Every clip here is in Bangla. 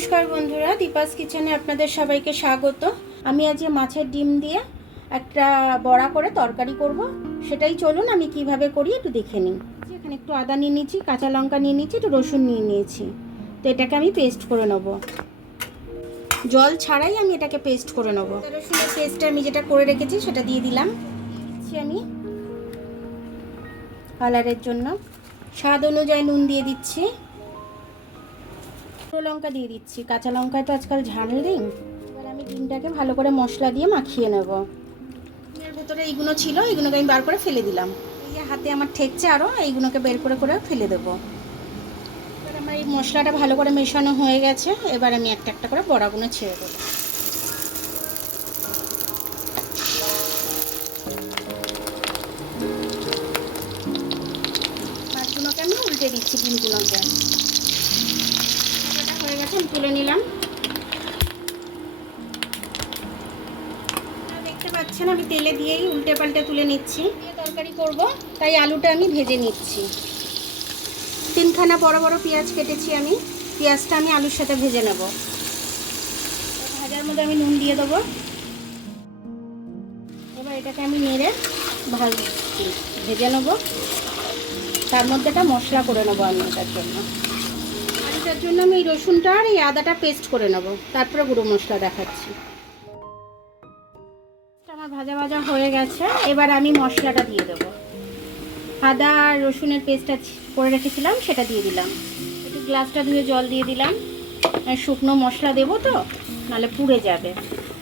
নমস্কার বন্ধুরা, দীপাস কিচেনে আপনাদের সবাইকে স্বাগত। আমি আজ মাছের ডিম দিয়ে একটা বড়া করে তরকারি করব, সেটাই চলুন আমি কিভাবে করি একটু দেখে নিই। এখানে একটু আদা নিয়ে নিয়েছি, কাঁচা লঙ্কা নিয়ে নিয়েছি, একটু রসুন নিয়ে নিয়েছি। তো এটাকে আমি পেস্ট করে নেব, জল ছাড়াই আমি এটাকে পেস্ট করে নেব। রসুনের পেস্টটা আমি যেটা করে রেখেছি সেটা দিয়ে দিলাম। দিচ্ছি আমি কালারের জন্য, স্বাদ অনুযায়ী নুন দিয়ে দিচ্ছি, লঙ্কা দিয়ে দিচ্ছি, কাঁচা লঙ্কায় তো আজকাল ঝাল নেই। এবার আমি ডিমটাকে ভালো করে মশলা দিয়ে মাখিয়ে নেব। এর ভেতরে এইগুলো ছিল, এইগুলোকে আমি বার করে ফেলে দিলাম। এই যে হাতে আমার ঠেকছে আরও, এইগুলোকে বের করে করে ফেলে দেবো। এবার আমার এই মশলাটা ভালো করে মেশানো হয়ে গেছে। এবার আমি একটা একটা করে বড়াগুলো ছেড়ে দেবো। মাছগুলোকে আমি উল্টে দিচ্ছি, ডিমগুলোকে হয়ে গেছে, আমি তুলে নিলাম। দেখতে পাচ্ছেন আমি তেলে দিয়েই উল্টে পাল্টে তুলে নিচ্ছি। দিয়ে তরকারি করব, তাই আলুটা আমি ভেজে নিচ্ছি। তিনখানা বড় বড় পেঁয়াজ কেটেছি আমি, পেঁয়াজটা আমি আলুর সাথে ভেজে নেব। ভাজার মধ্যে আমি নুন দিয়ে দেবো। এবার এটাকে আমি নেড়ে ভেজে নেব। তার মধ্যে একটা মশলা করে নেবো আমি এটার জন্য। আলুটার জন্য আমি এই রসুনটা আর এই আদাটা পেস্ট করে নেব, তারপরে গুঁড়ো মশলা দেখাচ্ছি। আমার ভাজা ভাজা হয়ে গেছে, এবার আমি মশলাটা দিয়ে দেবো। আদা আর রসুনের পেস্টটা করে রেখেছিলাম সেটা দিয়ে দিলাম। একটু গ্লাসটা ধুয়ে জল দিয়ে দিলাম, শুকনো মশলা দেবো তো নাহলে পুড়ে যাবে।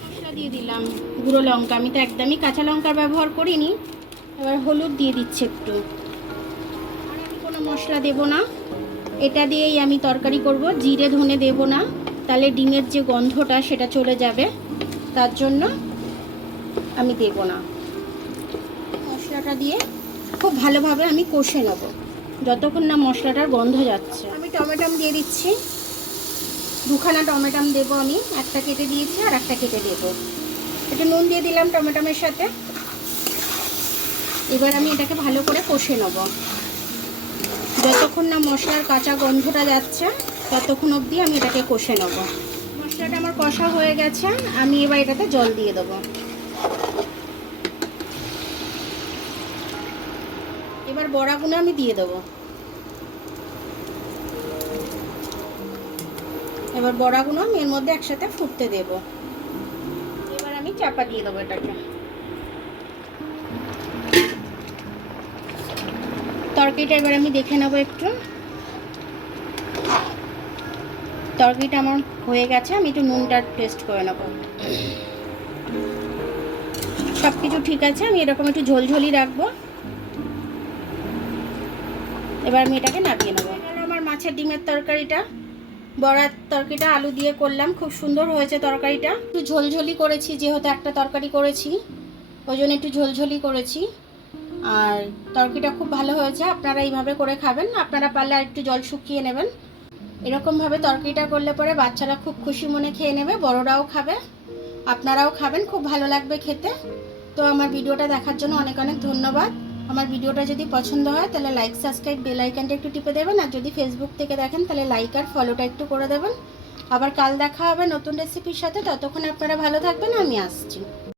মশলা দিয়ে দিলাম, গুঁড়ো লঙ্কা, আমি তো একদমই কাঁচা লঙ্কার ব্যবহার করিনি। এবার হলুদ দিয়ে দিচ্ছি একটু। আর আমি কোনো মশলা দেবো না, এটা দিয়েই আমি তরকারি করব। জিরে ধনে দেবো না, তাহলে ডিমের যে গন্ধটা সেটা চলে যাবে, তার জন্য আমি দেবো না। মশলাটা দিয়ে খুব ভালোভাবে আমি কষে নেব যতক্ষণ না মশলাটার গন্ধ যাচ্ছে। আমি টমেটো দিয়ে দিচ্ছি, দুখানা টমেটো দেবো আমি, একটা কেটে দিয়েছি আর একটা কেটে দেবো। একটু নুন দিয়ে দিলাম টমেটোর সাথে। এবার আমি এটাকে ভালো করে কষে নেব যতক্ষণ না মশলার কাঁচা গন্ধটা যাচ্ছে, ততক্ষণ অবধি আমি এটাকে কষে নেব। মশলাটা আমার কষা হয়ে গেছে, আমি এবার এটাতে জল দিয়ে দেবো। এবার বড়াগুলো আমি দিয়ে দেবো। এবার বড়াগুলো আমি এর মধ্যে একসাথে ফুটতে দেব। এবার আমি চাপা দিয়ে দেবো এটাকে। তরকারিটা এবার আমি দেখে নেবো একটু। তরকারিটা আমার হয়ে গেছে, আমি একটু নুনটা টেস্ট করে নেবো। সব কিছু ঠিক আছে, আমি এরকম একটু ঝোলঝোলি রাখবো। এবার আমি এটাকে নামিয়ে নেবো। আমার মাছের ডিমের তরকারিটা, বড়ার তরকারিটা আলু দিয়ে করলাম, খুব সুন্দর হয়েছে তরকারিটা। একটু ঝোলঝোলি করেছি, যেহেতু একটা তরকারি করেছি ওই জন্য একটু ঝোলঝোলি করেছি। আর তরকারিটা খুব ভালো হয়েছে, আপনারা এইভাবে করে খাবেন। আপনারা পারলে আর একটু জল শুকিয়ে নেবেন। এরকমভাবে তরকারিটা করলে পরে বাচ্চারা খুব খুশি মনে খেয়ে নেবে, বড়রাও খাবে, আপনারাও খাবেন, খুব ভালো লাগবে খেতে। তো আমার ভিডিওটা দেখার জন্য অনেক অনেক ধন্যবাদ। আমার ভিডিওটা যদি পছন্দ হয় তাহলে লাইক সাবস্ক্রাইব বেল আইকনটা একটু টিপে দেবেন। আর যদি ফেসবুক থেকে দেখেন তাহলে লাইক আর ফলোটা একটু করে দেবেন। আবার কাল দেখা হবে নতুন রেসিপির সাথে, ততক্ষণ আপনারা ভালো থাকবেন, আমি আসছি।